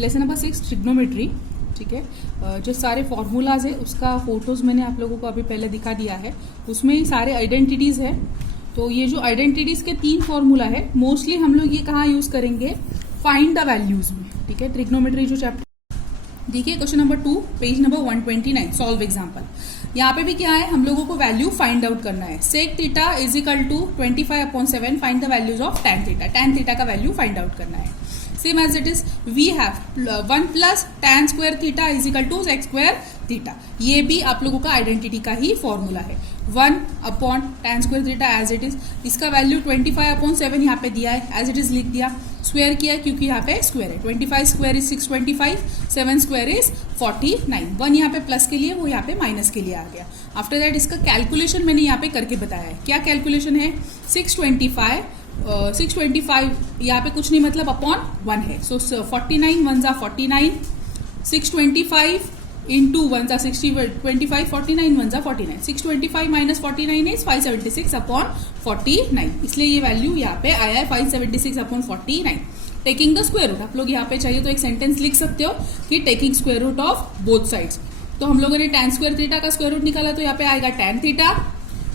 Lesson number 6 trigonometry. ठीक है, जो सारे फॉर्मूलाज है उसका फोटोज मैंने आप लोगों को अभी पहले दिखा दिया है, उसमें ही सारे आइडेंटिटीज है। तो ये जो आइडेंटिटीज के 3 फॉर्मूला है, मोस्टली हम लोग ये कहाँ यूज करेंगे, फाइंड द वैल्यूज में। ठीक है, ट्रिग्नोमेट्री जो चैप्टर देखिए, question number 2 page number 129 solve example. यहाँ पे भी क्या है, हम लोगों को वैल्यू फाइंड आउट करना है। Sec theta is equal to 25/7 find the values of tan theta. tan theta का वैल्यू फाइंड आउट करना है। Same as it is we have 1 plus tan square theta is equal to sec square theta. ये भी आप लोगों का identity का ही फॉर्मूला है। 1/tan square theta as it is, इसका वैल्यू 25/7 यहाँ पे दिया है, एज इट इज लिख दिया। स्क्वायर किया क्योंकि यहाँ पे स्क्वायर है। 25 स्क्वायर इज 625, 7 स्क्वायर इज 49। 1 यहाँ पे प्लस के लिए, वो यहाँ पे माइनस के लिए आ गया। आफ्टर दैट इसका कैलकुलेशन मैंने यहाँ पे करके बताया है। क्या कैलकुलेशन है, 625 यहाँ पे कुछ नहीं मतलब अपॉन 1 है। सो 49 1 जा 49, 625 इंटू 1 जा 60, 25 49 1 जा 49, 625 माइनस 49 इज 576 अपॉन 49। इसलिए ये वैल्यू यहाँ पे आया है 576 upon 49। Taking the square root, आप लोग यहाँ पे चाहिए तो एक सेंटेंस लिख सकते हो कि taking square root of both sides. तो हम लोगों ने tan स्क्वायर थीटा का स्क्वायर रूट निकाला, तो यहाँ पे आएगा tan थीटा,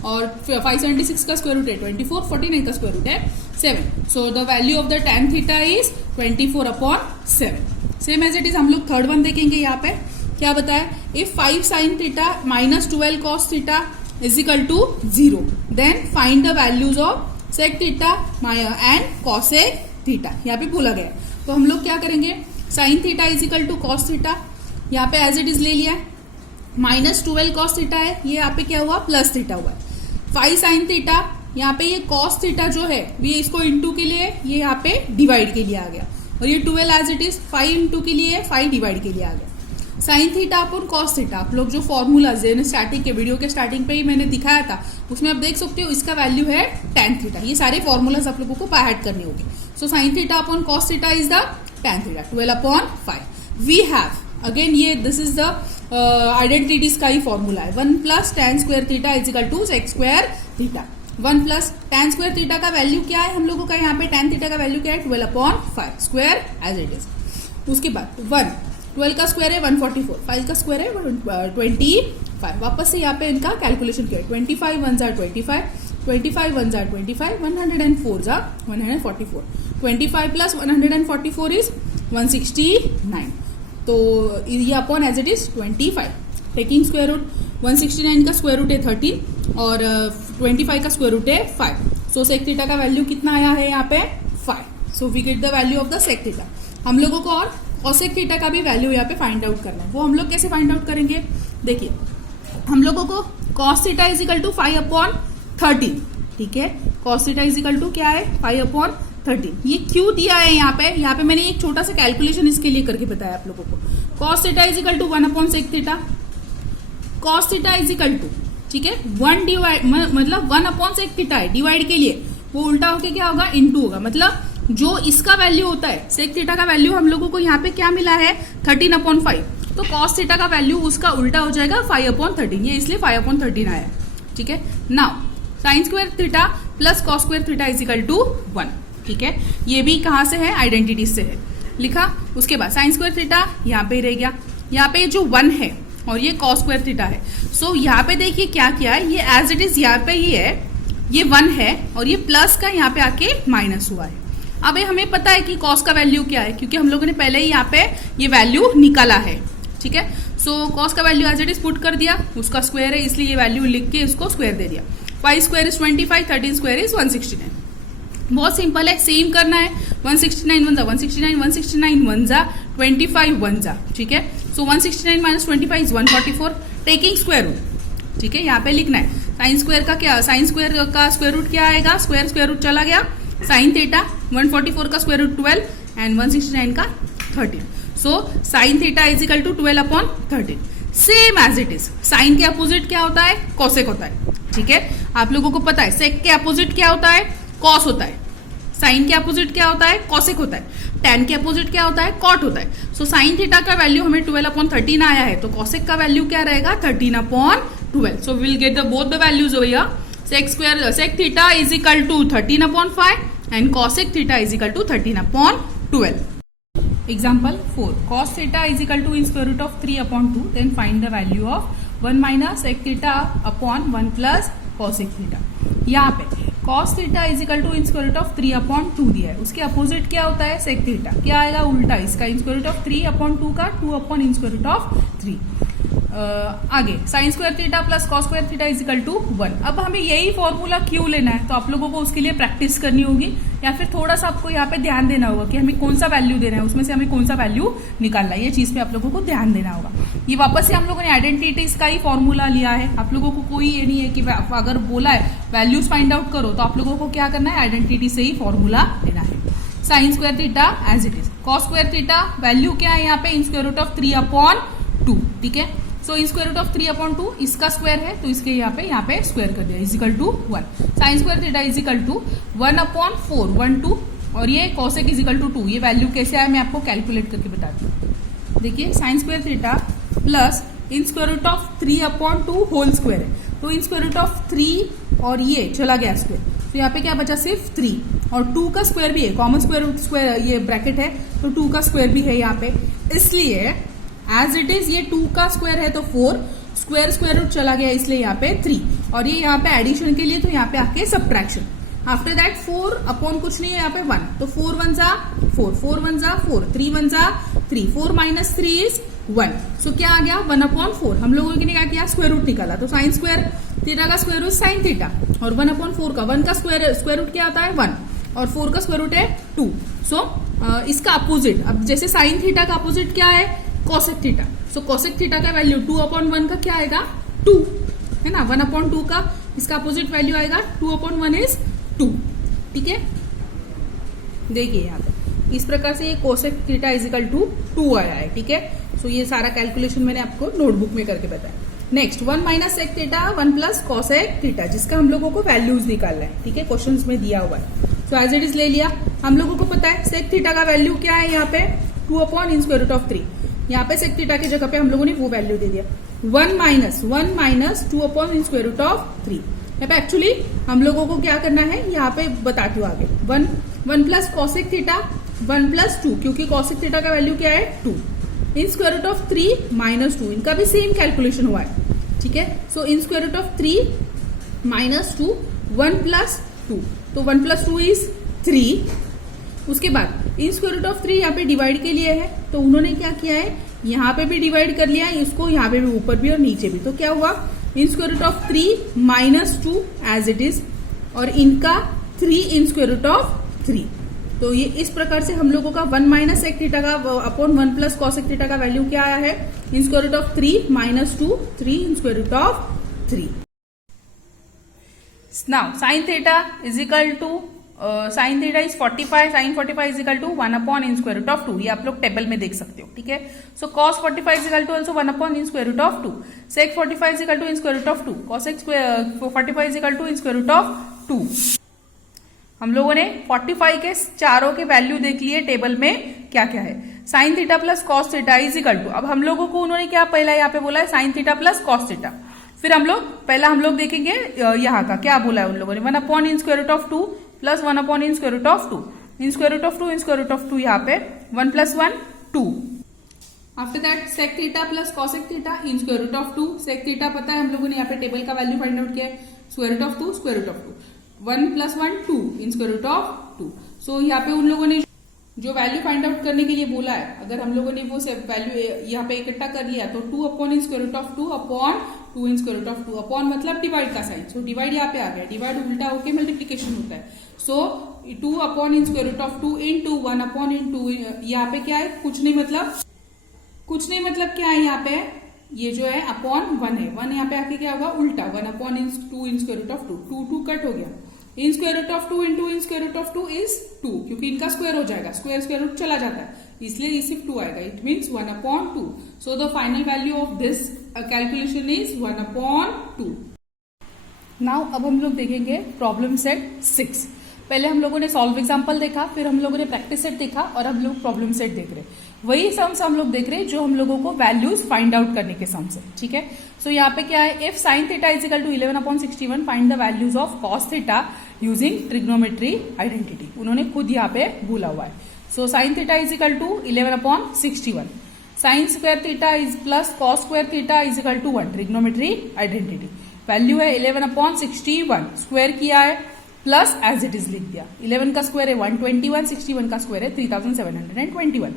और 576 का स्क्वायर रूट है 24, 49 का स्क्वायर रूट है 7। So the value of the tan theta is 24/7। Same as it is हम लोग थर्ड वन देखेंगे। यहाँ पे क्या बताया, if 5 sin theta minus 12 cos theta is equal to 0, then find the values of sec theta and cosec theta. यहाँ पे बोला गया, तो हम लोग क्या करेंगे, sin theta is equal to cos theta, यहाँ पे एज इट इज ले लिया। माइनस 12 cos थीटा है, ये यहाँ पे क्या हुआ, प्लस थीटा हुआ है। 5 sin थीटा, यहाँ पे ये cos थीटा जो है, ये इसको इंटू के लिए, ये यहाँ पे डिवाइड के लिए आ गया, और ये 12 एज इट इज 5 इंटू के लिए, 5 डिवाइड के लिए आ गया। Sign theta upon cos theta, आप लोग जो फॉर्मूलाज है स्टार्टिंग के वीडियो के स्टार्टिंग पे ही मैंने दिखाया था, उसमें आप देख सकते हो इसका वैल्यू है tan थीटा। ये सारे फॉर्मूलाज आप लोगों को बाय हार्ट करने होंगे। So sine theta upon cos theta is the tan theta, 12/5। We have again, ये दिस इज द आइडेंटिटीज का ही फॉर्मूला है। 1 plus tan square theta is equal to sec square theta. 1 plus tan square theta का value क्या है हम लोगों का, यहाँ पे tan थीटा का वैल्यू क्या है, 12/5 स्क्वायर एज इट इज। उसके बाद 12 का स्क्वायर है 144, 5 का स्क्वायर है 25। वापस से यहाँ पे इनका कैलकुलेशन किया, 25 1 जा 25, 25 1 जा 25, 104 जा 144, 25 प्लस 144 इज 169। तो ये upon as it is 25। Taking square root, 169 का स्क्वायर रूट है 13 और 25 का स्क्वायर रूट है 5। सो सेक थीटा का वैल्यू कितना आया है यहाँ पे, 5। So we get the value of the sec theta. हम लोगों को और कॉसेक थीटा का भी वैल्यू यहाँ पे फाइंड आउट करना है। वो हम लोग कैसे फाइंड आउट करेंगे, देखिए हम लोगों को cos theta is equal to 5/13। ठीक है, cos theta is equal to क्या है, 5/13। ये क्यों दिया है यहाँ पे मैंने एक छोटा सा कैलकुलेशन इसके लिए करके बताया आप लोगों को। cos theta is equal to 1/sec theta, cos theta is equal to, ठीक है, 1 डिवाइड मतलब 1/sec थीटा है, डिवाइड के लिए वो उल्टा होके क्या होगा, इनटू होगा। मतलब जो इसका वैल्यू होता है सेक थीटा का वैल्यू हम लोगों को यहाँ पे क्या मिला है, 13/5। तो cos थीटा का वैल्यू उसका उल्टा हो जाएगा 5/13, ये इसलिए 5/13 आया। ठीक है, now sine square theta plus cos square theta is equal to 1। ठीक है, ये भी कहाँ से है, आइडेंटिटी से है, लिखा। उसके बाद साइन स्क्वायर थीटा यहाँ पे रह गया, यहाँ पे जो 1 है और ये cos स्क्वायर थीटा है। सो यहाँ पे देखिए क्या किया है, ये एज इट इज यहाँ पे ही है, ये 1 है और ये प्लस का यहाँ पे आके माइनस हुआ है। अब हमें पता है कि cos का वैल्यू क्या है, क्योंकि हम लोगों ने पहले ही यहाँ पे ये वैल्यू निकाला है। ठीक है, सो cos का value as it is put कर दिया, उसका स्क्वायर है इसलिए ये वैल्यू लिख के इसको स्क्वायर दे दिया। 5 स्क्वायर इज 25, 13 स्क्वायर इज 169। बहुत सिंपल है, सेम करना है। 169 1 जा 169, 169 1 जा 25 1 जा। ठीक है, so 169 minus 25 is 144। Taking square root, ठीक है, यहाँ पे लिखना है। साइन स्क्वायर का क्या, साइन स्क्वायर का स्क्वायर रूट क्या आएगा, स्क्वायर रूट चला गया, साइन थीटा 144 का स्क्वायर रूट 12 एंड 169 का 13। So sine theta is equal to 12/13। Same as it is, sine के अपोजिट क्या होता है, कॉसेक होता है। ठीक है, आप लोगों को पता है सेक के अपोजिट क्या होता है, कॉस होता है। साइन के अपोजिट क्या होता है, कॉसेक होता है। tan के अपोजिट क्या होता है, कॉट होता है। सो साइन थीटा का वैल्यू हमें 12/13 आया है, तो कॉसेक का वैल्यू क्या रहेगा, 13/12। सो will get the both the values over here. sec theta is equal to 13/5 and cosec theta is equal to 13/12. Example 4 cos theta is equal to in square root of 3/2 then find the value of 1 minus sec theta upon 1 plus cosec theta. यहाँ पे cos theta is equal to in square root of 3/2 दिया है, उसके opposite क्या होता है sec theta, क्या आएगा उल्टा इसका इन स्क्वायर रूट ऑफ 3/2 का 2 upon in square root of 3। आगे sine square theta plus cos square theta is equal to 1। अब हमें यही फॉर्मूला क्यों लेना है, तो आप लोगों को उसके लिए प्रैक्टिस करनी होगी या फिर थोड़ा सा आपको यहाँ पे ध्यान देना होगा कि हमें कौन सा वैल्यू देना है, उसमें से हमें कौन सा वैल्यू निकालना है, ये चीज पे आप लोगों को ध्यान देना होगा। ये वापस से हम लोगों ने आइडेंटिटीज का ही फॉर्मूला लिया है, आप लोगों को कोई ये नहीं है कि अगर बोला है वैल्यूज फाइंड आउट करो तो आप लोगों को क्या करना है, आइडेंटिटी से ही फॉर्मूला लेना है। Sine square theta as it is, cos square theta value क्या है यहाँ पे इन स्क्वायर रूट ऑफ 3/2, ठीक है। So in square root of 3/2 इसका स्क्वायर है तो इसके यहाँ पे स्क्वायर कर दिया is equal to 1। Sine square theta is equal to 1/4 1 2 और ये कॉसेक इज इक्वल टू 2। ये वैल्यू कैसे आया मैं आपको कैलकुलेट करके बताती हूँ। देखिए sine square theta plus in square root of 3/2 whole square है, तो इन स्क्वायर रूट ऑफ 3 और ये चला गया स्क्वायर, तो यहाँ पे क्या बचा सिर्फ 3 और 2 का स्क्वायर भी है, कॉमन स्क्वायर ये ब्रैकेट है तो 2 का स्क्वायर भी है यहाँ पे, इसलिए एज इट इज ये 2 का स्क्वायर है तो 4 स्क्वायर रूट चला गया इसलिए यहाँ पे 3 और ये यहाँ पे एडिशन के लिए तो यहाँ पे आके सब्ट्रैक्शन। आफ्टर दैट 4 अपॉन कुछ नहीं है यहाँ पे 1, तो 4 1 जा 4 4 1 जा 4 3 1 जा 3 4 माइनस 3 इज 1। सो क्या आ गया 1/4। हम लोगों ने क्या किया स्क्वायर रूट निकाला, तो साइन स्क्वायर थीटा का स्क्वायर रूट साइन थीटा और 1/4 का 1 का स्क्वायर रूट क्या आता है 1 और 4 का स्क्वायर रूट है 2। सो इसका अपोजिट, अब जैसे साइन थीटा का अपोजिट क्या है कॉसेक थीटा, सो कॉसेक थीटा का वैल्यू 2/1 का क्या आएगा 2 है ना, 1/2 का इसका अपोजिट वैल्यू आएगा 2/1 इज 2, ठीक है। देखिए यहाँ पे इस प्रकार से ये cosec theta is equal to 2 आया है, ठीक है। सो ये सारा कैलकुलेशन मैंने आपको नोटबुक में करके बताया। Next 1 minus sec theta 1 plus cosec theta, जिसका हम लोगों को वैल्यूज निकालना है, ठीक है, क्वेश्चन में दिया हुआ है। सो एज इट इज ले लिया। हम लोगों को पता है सेक थीटा का वैल्यू क्या है यहाँ पे 2/√3। यहाँ पे सेक थीटा की जगह पे हम लोगों ने वो वैल्यू दे दिया 1 माइनस 2/√3। यहाँ पे एक्चुअली हम लोगों को क्या करना है यहाँ पे बताती हूँ आगे। 1 प्लस कॉसेक थीटा 1 प्लस 2, क्योंकि कॉसेक थीटा का वैल्यू क्या है 2 in square root of 3 minus 2, इनका भी सेम कैलकुलेशन हुआ है, ठीक है। So in square root of 3 minus 2 1 plus 2, तो 1 प्लस 2 इज 3। उसके बाद इन स्क्वायर रूट ऑफ 3 यहाँ पे डिवाइड के लिए है, तो उन्होंने क्या किया है यहाँ पे भी डिवाइड कर लिया है इसको, यहाँ पे भी ऊपर भी और नीचे भी, तो क्या हुआ in square root of 3 minus 2 as it is और इनका 3 इन स्क्वायर रूट ऑफ 3। तो ये इस प्रकार से हम लोगों का 1 माइनस सेक थीटा का अपॉन 1 प्लस कॉसेक थीटा का वैल्यू क्या आया है in square root of 3 minus 2 3 in square root of 3। Now sine theta is equal to sine theta is 45, sine 45 is equal to 1 upon in square root of 2, ये आप लोग table में देख सकते हो, ठीक है। So cos 45 is equal to also 1 upon in square root of 2, sec 45 is equal to in square root of 2, cosec 45 is equal to in square root of 2। हम लोगों ने 45 के चारों के वैल्यू देख लिए टेबल में क्या क्या है। Sine theta plus cos theta is equal to, अब हम लोगों को उन्होंने क्या पहला यहाँ पे बोला है sine theta plus cos theta, फिर हम लोग देखेंगे यहाँ का क्या बोला है उन लोगों ने 1 upon in square root of 2 plus 1 upon in square root of 2, in square root of 2 in square root of 2 यहाँ पे 1 plus 1 2। After that sec theta plus cosec theta in square root of 2, sec theta पता है हम लोगों ने यहाँ पे table का वैल्यू फाइंड आउट किया है square root of 2 square root of 2 1 plus 1 2 in square root of 2। So यहाँ पे उन लोगों ने जो वैल्यू फाइंड आउट करने के लिए बोला है, अगर हम लोगों ने वो वैल्यू यहाँ पे इकट्ठा कर लिया तो 2 upon in square root of 2 upon 2 in square root of 2, upon मतलब डिवाइड का साइन, सो डिवाइड यहाँ पे आ गया, डिवाइड उल्टा होके मल्टीप्लीकेशन होता है। So 2 upon in square root of 2 into 1 upon in 2, यहाँ पे क्या है कुछ नहीं मतलब क्या है यहाँ पे ये जो है अपॉन 1 है, 1 यहाँ पे आके क्या होगा उल्टा 1 upon 2 in square root of 2 2 cut हो गया, in square root of 2 into in square root of 2 is 2, क्योंकि इनका स्क्वायर हो जाएगा, स्क्वायर रूट चला जाता है इसलिए सिर्फ 2 आएगा, it means 1 upon 2। So the final value of this calculation is 1 upon 2। Now अब हम लोग देखेंगे प्रॉब्लम सेट 6। पहले हम लोगों ने सॉल्व एग्जाम्पल देखा, फिर हम लोगों ने प्रैक्टिस सेट देखा और अब लोग प्रॉब्लम सेट देख रहे हैं। वही सम्स हम लोग देख रहे हैं जो हम लोगों को वैल्यूज फाइंड आउट करने के सम्स है, ठीक है। सो यहाँ पे क्या है if sine theta is equal to 11/61 find the values of cos theta using trigonometry identity, उन्होंने खुद यहाँ पे बोला हुआ है। So sine theta is equal to 11/61. Sine square theta is plus cos square theta is equal to 1. Trigonometry identity. Value है 11/61. Square किया है प्लस एज इट इज लिख दिया. 11 का स्क्वायर है 121, 61 का स्क्वायर है 3721.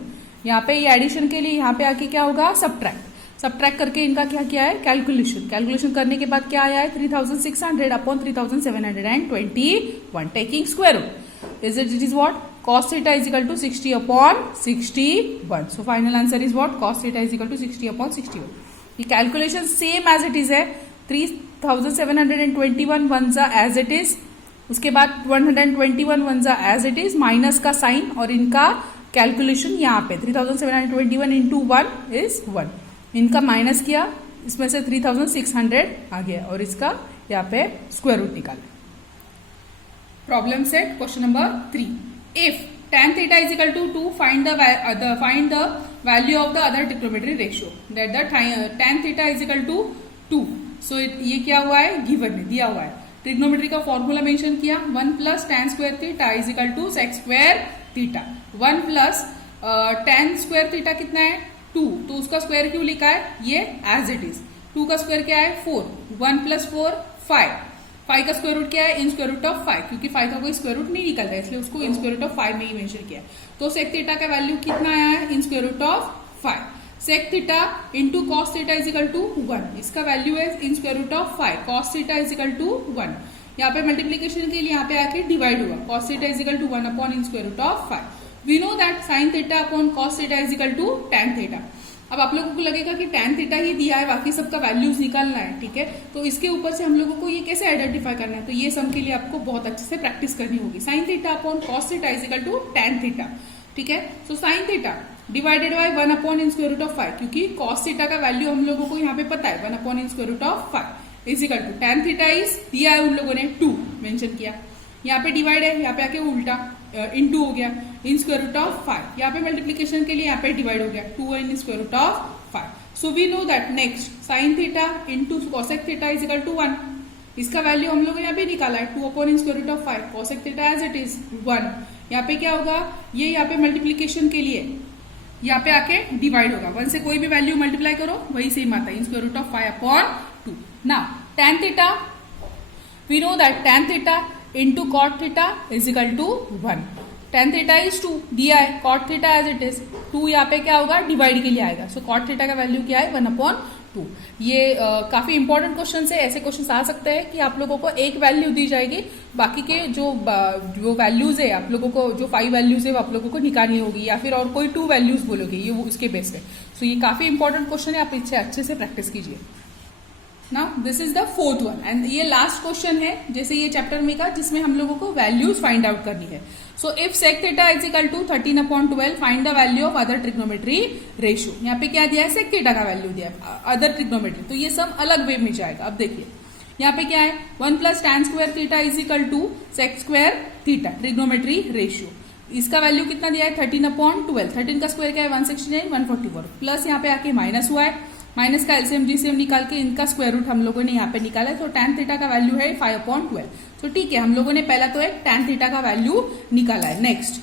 यहाँ पे ये एडिशन के लिए यहाँ पे आके क्या होगा, सब्ट्रैक्ट करके इनका क्या किया है, कैलकुलेशन करने के बाद क्या आया है 3600/3721 taking square root. It is what, cos theta is equal to 60/61. So final answer is what, cos theta is equal to 60/61. ये calculation same as it is है. 3721 वन जा एज इट इज, उसके बाद 121 वन जा as it is, minus का sign और इनका calculation यहाँ पे 3721 इंटू 1 इज 1. इनका माइनस किया, इसमें से 3600 आ गया और इसका यहाँ पे स्क्वायर रूट निकाला. Problem set question number 3. If tan theta is equal to 2, find the value of the other trigonometry ratio. That the tan theta is equal to 2. So ये क्या हुआ है, गिवन है, दिया हुआ है. ट्रिग्नोमेट्री का फॉर्मूला मेंशन किया, 1 plus tan square theta is equal to sec square theta. 1 plus tan square theta कितना है 2, तो उसका स्क्वायर क्यों लिखा है, ये एज इट इज. 2 का स्क्वायर क्या है 4, 1 प्लस 4 5. 5 का स्क्वायर रूट क्या है, इन स्क्वायर रूट ऑफ 5, क्योंकि 5 का कोई स्क्वायर रूट नहीं निकल रहा है इसलिए उसको इन स्क्वायर रूट ऑफ 5 में ही मेंशन किया. तो सेक थीटा का वैल्यू कितना आया है, in square root of 5. Sec theta into cos theta is equal to 1. इसका वैल्यू है in square root of 5. Cos theta is equal to 1. यहाँ पे मल्टीप्लीकेशन के लिए यहाँ पे आके डिवाइड हुआ. Cos theta is equal to 1 upon in square root of 5. We know that sine theta upon cos theta is equal to tan theta. अब आप लोगों को लगेगा कि टैन थीटा ही दिया है, बाकी सबका वैल्यूज निकालना है, ठीक है. तो इसके ऊपर से हम लोगों को ये कैसे आइडेंटिफाई करना है, तो ये सम के लिए आपको बहुत अच्छे से प्रैक्टिस करनी होगी. Sine theta upon cos theta is equal to tan theta, ठीक है. So sine theta divided by 1 upon in square root of 5, क्योंकि कॉस थीटा का वैल्यू हम लोगों को यहाँ पे पता है 1 upon in square root of 5 is equal to tan theta is दिया है उन लोगों ने 2 मेंशन किया. यहाँ पे डिवाइड है, यहाँ पे आके उल्टा इनटू हो गया इन स्क्वायर रूट ऑफ 5. यहाँ पे मल्टीप्लीकेशन के लिए यहाँ पे डिवाइड हो गया 2 in square root of 5. So we know that next sin theta into cosec theta is equal to 1. इसका वैल्यू हम लोग ने यहाँ पे निकाला है 2 upon in square root of 5. cosec theta as it is 1. यहाँ पे क्या होगा, ये यहाँ पे मल्टीप्लीकेशन के लिए यहाँ पे आके डिवाइड होगा. 1 से कोई भी वैल्यू मल्टीप्लाई करो वही सेम आता है, in square root of 5 upon 2. Now tan theta, we know that tan theta into cot theta is equal to 1. tan theta is 2 दिया है, cot theta as it is 2 यहाँ पे क्या होगा, डिवाइड के लिए आएगा. सो cot थीटा का वैल्यू क्या है 1/2. ये काफी इंपॉर्टेंट क्वेश्चन है. ऐसे क्वेश्चन आ सकते हैं कि आप लोगों को एक वैल्यू दी जाएगी, बाकी के जो वैल्यूज है आप लोगों को, जो 5 वैल्यूज है वो आप लोगों को निकालनी होगी, या फिर और कोई 2 वैल्यूज बोलोगे, ये वो इसके बेस पे. सो ये काफी इंपॉर्टेंट क्वेश्चन है, आप इससे अच्छे से प्रैक्टिस कीजिए. Now this is the 4th one and ये लास्ट क्वेश्चन है जैसे ये चैप्टर में का, जिसमें हम लोगों को वैल्यूज फाइंड आउट करनी है. So if sec theta is equal to 13/12 find the value of other trigonometry ratio. यहाँ पे क्या दिया है, सेक थीटा का वैल्यू दिया है अदर ट्रिग्नोमेट्री, तो ये सब अलग वे में जाएगा. अब देखिए यहाँ पे क्या है, 1 plus tan square theta is equal to sec square theta trigonometry ratio. इसका वैल्यू कितना दिया है 13/12. 13 का स्क्वायर क्या है 169, 144 प्लस यहाँ पे आके माइनस हुआ है, माइनस का एलसीएम जीसीएम निकाल के इनका स्क्वायर रूट हम लोगों ने यहाँ पे निकाला है. तो tan थीटा का वैल्यू है 5/12. तो ठीक है, हम लोगों ने पहला तो एक tan थीटा का वैल्यू निकाला है. नेक्स्ट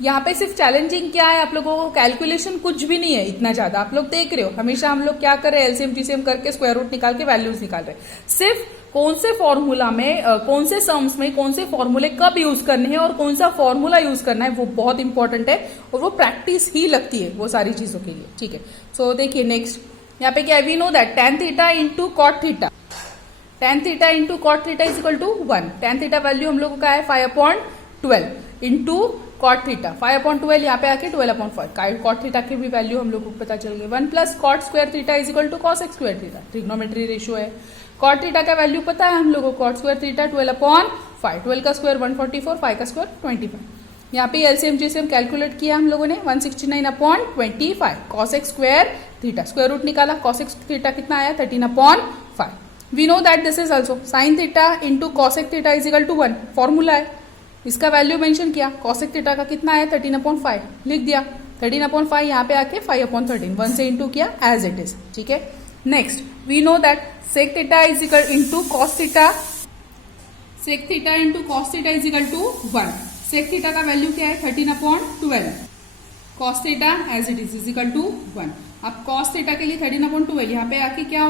यहाँ पे सिर्फ चैलेंजिंग क्या है, आप लोगों को कैलकुलेशन कुछ भी नहीं है इतना ज्यादा. आप लोग देख रहे हो हमेशा हम लोग क्या कर रहे हैं, एलसीएम जीसीएम करके स्क्वायर रूट निकाल के वैल्यूज निकाल रहे हैं. सिर्फ कौन से फॉर्मूला में, कौन से सम्स में कौन से फॉर्मूले कब यूज करने हैं और कौन सा फॉर्मूला यूज करना है वो बहुत इंपॉर्टेंट है, और वो प्रैक्टिस ही लगती है वो सारी चीजों के लिए, ठीक है. सो देखिए नेक्स्ट यहाँ पे क्या है, we know that tan theta into cot theta, tan theta into cot theta is equal to 1. tan theta value हम लोगों का है 5/12 इंटू कॉट थीटा. 5/12 यहाँ पे आके 12/5. कॉट थीटा की भी वैल्यू हम लोगों को पता चल गई. 1 plus cot square theta is equal to cosec square theta. Trigonometry ratio है. कॉट थीटा का वैल्यू पता है हम लोगों को, कॉट स्क्वायर थीटा 12/5. 12 का स्क्वायर 144, 5 का स्क्वायर 25. यहाँ पे एलसीएम जीसीएम कैलकुलेट किया हम लोगों ने 169/25. Cosec square theta square root निकाला, कॉसेक थीटा कितना आया 13/5. We know that this is also sine theta into cosec theta is equal to 1. Formula है, इसका वैल्यू मेंशन किया. कॉसेक थीटा का कितना आया 13/5 लिख दिया. 13/5 यहाँ पे आके 5/13 1 से इंटू किया एज इट इज, ठीक है. Next we know that sec theta is equal into cos theta, sec theta into cos theta is equal to 1. Sec theta का वैल्यू क्या है 13/12, cos theta as it is equal to 1। अब cos theta के लिए 13/12 यहाँ पे आके क्या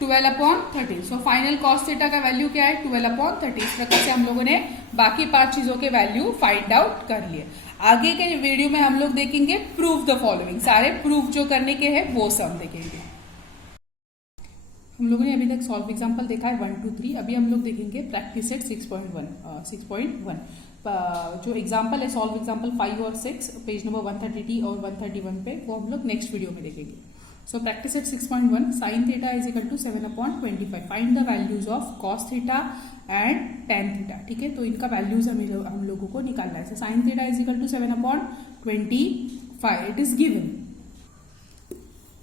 12/13। सो फाइनल कॉस थीटा का वैल्यू क्या है 12/13। इस प्रकार से हम लोगों ने बाकी 5 चीजों के वैल्यू फाइंड आउट कर लिए। आगे के वीडियो में हम लोग देखेंगे प्रूफ द फॉलोइंग, सारे प्रूफ जो करने के हैं वो सब देखेंगे। हम लोगों ने अभी तक सॉल्व एग्जांपल देखा है 1 2 3। अभी हम लोग देखेंगे प्रैक्टिस सेट 6.1 जो एग्जांपल है सॉल्व एग्जांपल 5 और 6 पेज नंबर 130 और 131 पे, वो हम लोग नेक्स्ट वीडियो में देखेंगे। So practice set 6.1 sine theta is equal to 7/25। Find the values of cos theta and tan theta. ठीक है, तो इनका वैल्यूज हम लोगों को निकालना है। Sine theta is equal to 7/25 it is given.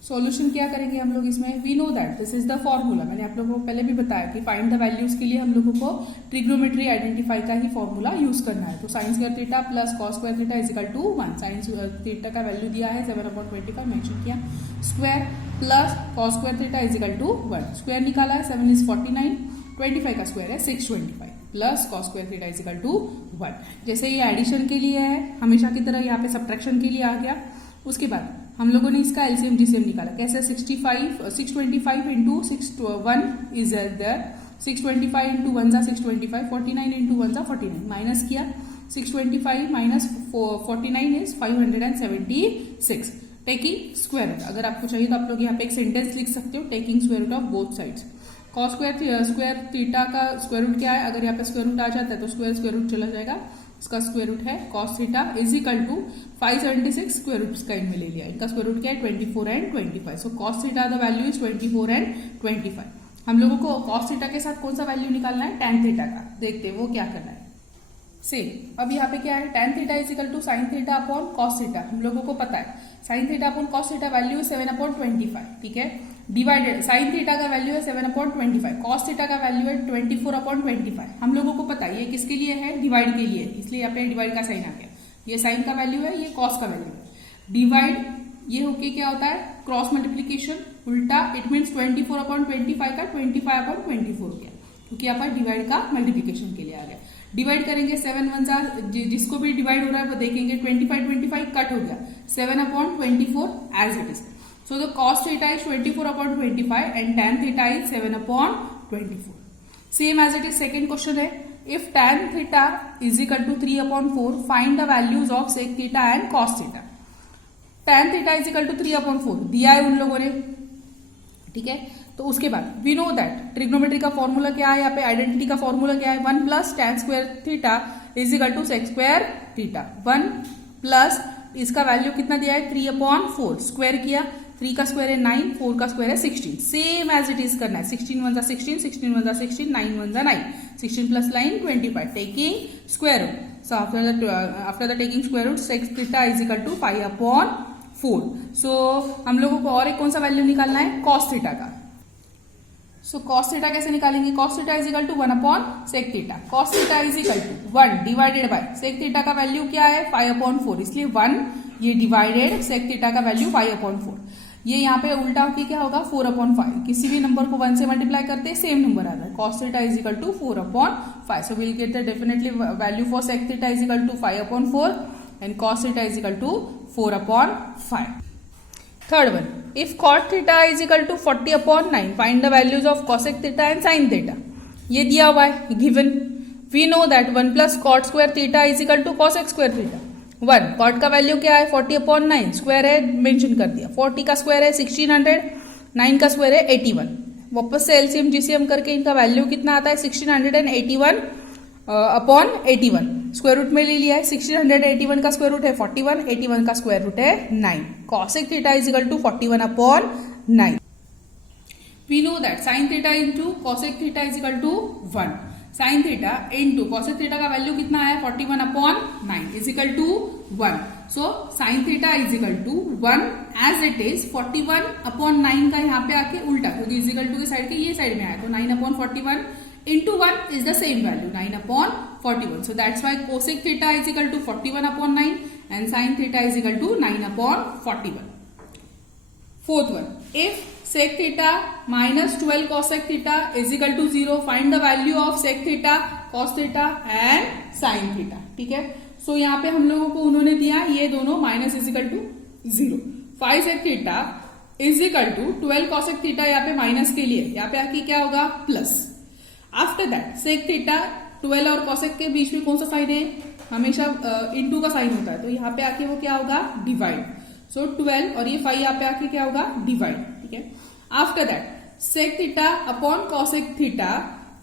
Solution क्या करेंगे हम लोग इसमें, we know that this is the formula. मैंने आप लोगों को पहले भी बताया कि फाइंड द वैल्यूज के लिए हम लोगों को ट्रिग्नोमेट्री आइडेंटिफाई का ही फॉर्मूला यूज करना है। तो sine square theta plus cos square theta is equal to 1। Sine theta का वैल्यू दिया है 7/25 मेंशन किया, square plus cos square theta is equal to 1। Square निकाला है 7 इज 49, 25 का स्क्वायर है 625 plus cos square theta is equal to 1। जैसे ये एडिशन के लिए है हमेशा की तरह, यहाँ पे सब्ट्रैक्शन के लिए आ गया। उसके बाद हम लोगों ने इसका एलसीएम जीसीएम निकाला कैसे, 625 इंटू 1 इज देयर, 625 इंटू 1 जा 625, 49 इंटू 1 जा 49, माइनस किया 625 minus 49 is 576, taking square root. अगर आपको चाहिए तो आप लोग यहाँ पे एक सेंटेंस लिख सकते हो, taking square root of both sides. Cos square theta का स्क्वायर रूट क्या है, अगर यहाँ पे स्क्वायर रूट आ जाता है तो स्क्वायर रूट चला जाएगा। इसका स्क्वायर रूट है cos theta is equal to 576 square root का इनमें ले लिया। इनका स्क्वायर रूट क्या है 24 and 25। So cos theta the value is 24 and 25। हम लोगों को कॉस थीटा के साथ कौन सा वैल्यू निकालना है, tan थीटा का। देखते हैं वो क्या करना है। सेम अब यहाँ पे क्या है, tan theta is equal to sine theta upon cos theta. हम लोगों को पता है sine theta upon cos theta value 7/25। ठीक है, डिवाइडेड साइन थीटा का वैल्यू है 7/25, कॉस थीटा का वैल्यू है 24/25। हम लोगों को पता है ये किसके लिए है, डिवाइड के लिए, इसलिए यहाँ पे डिवाइड का साइन आ गया। ये साइन का वैल्यू है, ये कॉस का वैल्यू है। डिवाइड ये होके क्या होता है क्रॉस मल्टीप्लीकेशन, उल्टा इट मीन्स 24/25 का 25/24 हो गया, क्योंकि यहाँ पर डिवाइड का मल्टीप्लीकेशन के लिए आ गया। डिवाइड करेंगे 7 1 जा, जिसको भी डिवाइड हो रहा है वो देखेंगे 25 कट हो गया 7/24 as it is. So the cos theta is 24/25 and tan theta is 7/24. Same as it is second question है, if tan theta is equal to 3/4 find the values of sec theta and cos theta. Tan theta is equal to 3/4 दिया है उन लोगों ने। ठीक है, तो उसके बाद वी नो दैट ट्रिग्नोमेट्री का फॉर्मूला क्या है, यहाँ पे आइडेंटिटी का फॉर्मूला क्या है, 1 plus tan square theta is equal to sec square theta. 1 plus इसका वैल्यू कितना दिया है 3/4, स्क्वायर किया 3 का स्क्वायर है 9, 4 का स्क्वायर है 16। सेम एज इट इज करना है, 16 1 जा 16, 16 1 जा 16, 9 1 जा 9, 16 plus 9 25, taking square root. So after the taking square root sec theta is equal to 5/4। So हम लोगों को और एक कौन सा वैल्यू निकालना है, cos थीटा का। सो cos थीटा कैसे निकालेंगे, cos theta is equal to 1/sec theta. cos theta is equal to 1 divided by sec theta का वैल्यू क्या है 5/4, इसलिए 1 ये डिवाइडेड sec थीटा का वैल्यू 5/4। ये यहाँ पे उल्टा होके क्या होगा 4/5। किसी भी नंबर को 1 से मल्टीप्लाई करते हैं सेम नंबर आता है। cos theta is equal to 4/5। So will get the definitely value for sec theta is equal to 5/4 and cos theta is equal to 4/5। Third one, if cot theta is equal to 40/9 find the values of cosec theta and sin theta. ये दिया हुआ है given. We know that 1 plus cot square theta is equal to cosec square theta. 1 cot का value क्या है 40/9, square है mention कर दिया, 40 का स्क्वायर है 1600, 9 का स्क्वायर है 81। वापस से एलसीएम जीसीएम करके इनका वैल्यू कितना आता है 1681/81। स्क्वायर रूट में ले लिया है, 1681 का स्क्वायर रूट है 41, 81 का स्क्वायर रूट है 9। cosec theta is equal to 41/9। We know that sin theta into cosec theta is equal to 1। Sine theta into cosec theta का वैल्यू कितना है 41/9 is equal to 1। So sine theta is equal to 1 as it is 41/9 का यहाँ पे आके उल्टा, क्योंकि is equal to की साइड के ये साइड में आया तो 9/41 into 1 is the same value 9/41। So that's why cosec theta is equal to 41/9 and sine theta is equal to 9/41। Fourth one, if sec theta minus 12 cosec theta is equal to 0 find the value of sec theta, cos theta and sin theta। ठीक है, सो यहाँ पे हम लोगों को उन्होंने दिया ये दोनों minus is equal to 0। 5 sec theta is equal to 12 cosec theta, यहाँ पे माइनस के लिए यहाँ पे आके क्या होगा plus. After that sec theta 12 और cosec के बीच में कौन सा साइन है, हमेशा इनटू का साइन होता है, तो यहाँ पे आके वो क्या होगा डिवाइड। सो 12 और ये 5 यहाँ पे आके क्या होगा डिवाइड, ठीक है। After that sec theta upon cosec theta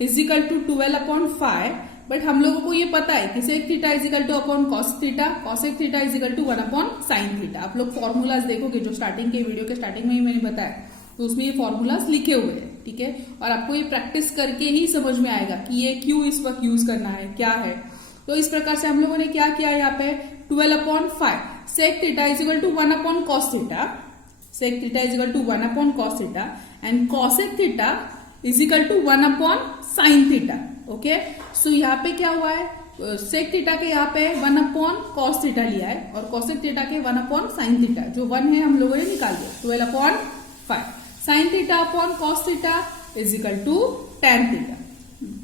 is equal to 12 upon 5, but हम लोगों को ये पता है कि sec theta is equal to upon cos theta, cosec theta is equal to 1 upon sin theta. आप लोग फॉर्मूलाज देखोगे जो स्टार्टिंग के वीडियो के स्टार्टिंग में ही मैंने बताया, तो उसमें ये फॉर्मूलाज लिखे हुए हैं, ठीक है। और आपको ये प्रैक्टिस करके ही समझ में आएगा कि ये क्यों इस वक्त यूज करना है, क्या है। तो इस प्रकार से हम लोगों ने क्या किया यहाँ पे 12 upon 5 sec theta is equal to 1 upon cos theta, sec theta is equal to 1 upon cos theta and cosec theta is equal to 1 upon sin theta. Okay, so यहाँ पे क्या हुआ है, sec थीटा के यहाँ पे 1 अपॉन cos थीटा लिया है और cosec थीटा के 1 अपॉन sin थीटा, जो 1 है हम लोगों ने निकाल दिया 12 upon 5। sin theta upon cos theta is equal to tan theta.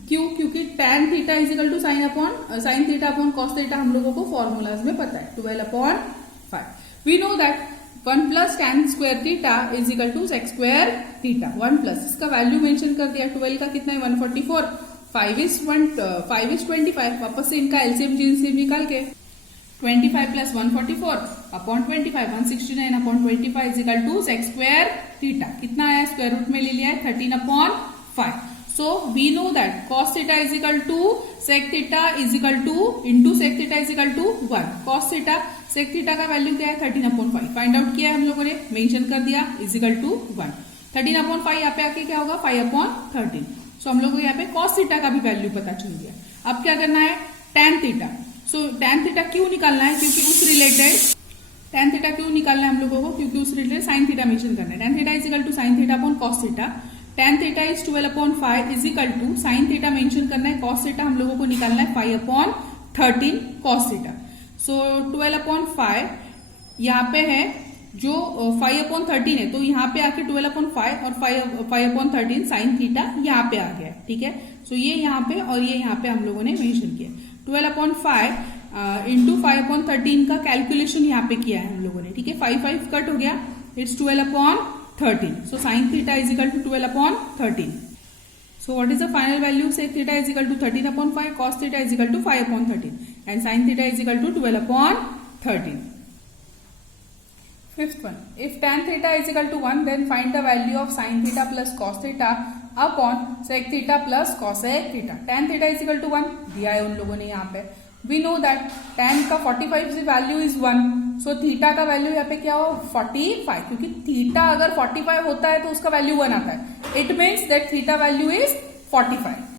क्यों, क्योंकि tan theta is equal to sin theta upon cos theta हम लोगों को फॉर्मूलाज में पता है 12 upon 5। We know that 1 plus tan square theta is equal to sec square theta. 1 plus इसका value mention कर दिया, 12 का कितना है 144, 5 is 25, वापस से इनका एलसीएम जीसीएम निकाल के 25 plus 144 upon 25 169 upon 25 is equal to sec square theta. कितना आया, स्क्वायर रूट में ले लिया है 13 upon 5। So we know that cos theta is equal to sec theta is equal to into sec theta is equal to 1। cos theta sec theta का value क्या है 13 upon 5, find out किया है हम लोगों ने, मेंशन कर दिया इजिकल टू 1। 13 अपॉन 5 यहाँ पे आके क्या होगा 5 अपॉन 13। सो हम लोग को यहाँ पे cos थीटा का भी वैल्यू पता चल गया। अब क्या करना है tan थीटा। सो tan थीटा क्यों निकालना है, क्योंकि उस रिलेटेड tan थीटा क्यों निकालना है हम लोगों को, क्योंकि उस रिलेटेड sin थीटा मेंशन करना है। tan theta is equal to sin theta upon cos theta, tan theta is 12 upon 5 is equal to sin theta mention करना है, cos थीटा हम लोगों को निकालना है 5 अपॉन 13 cos थीटा। सो 12 अपॉन 5 यहाँ पे है जो 5 अपॉन 13 है, तो यहाँ पे आके 12 अपॉन 5 और 5 अपॉन 13 साइन थीटा यहाँ पे आ गया, ठीक है। सो ये यहाँ पे और ये यहाँ पे हम लोगों ने मेंशन किया। 12 अपॉन 5 इंटू 5 अपॉन 13 का कैलकुलेशन यहाँ पे किया है हम लोगों ने, ठीक है। 5 कट हो गया, it's 12 upon 13। So sine theta is equal to 12 upon 13। So what is the final value? Sec theta is equal to 13 upon 5, cos theta is equal to 5 upon 13 and sin theta is equal to 12 upon 13. Fifth one, if tan theta is equal to 1 then find the value of sin theta plus cos theta upon sec theta plus cosec theta. Tan theta is equal to 1 दिया है उन लोगों ने यहाँ पे. We know that tan का 45 से value is 1, so theta का वैल्यू यहाँ पे क्या हो 45, क्योंकि थीटा अगर 45 होता है तो उसका वैल्यू 1 आता है. It means that theta value is 45.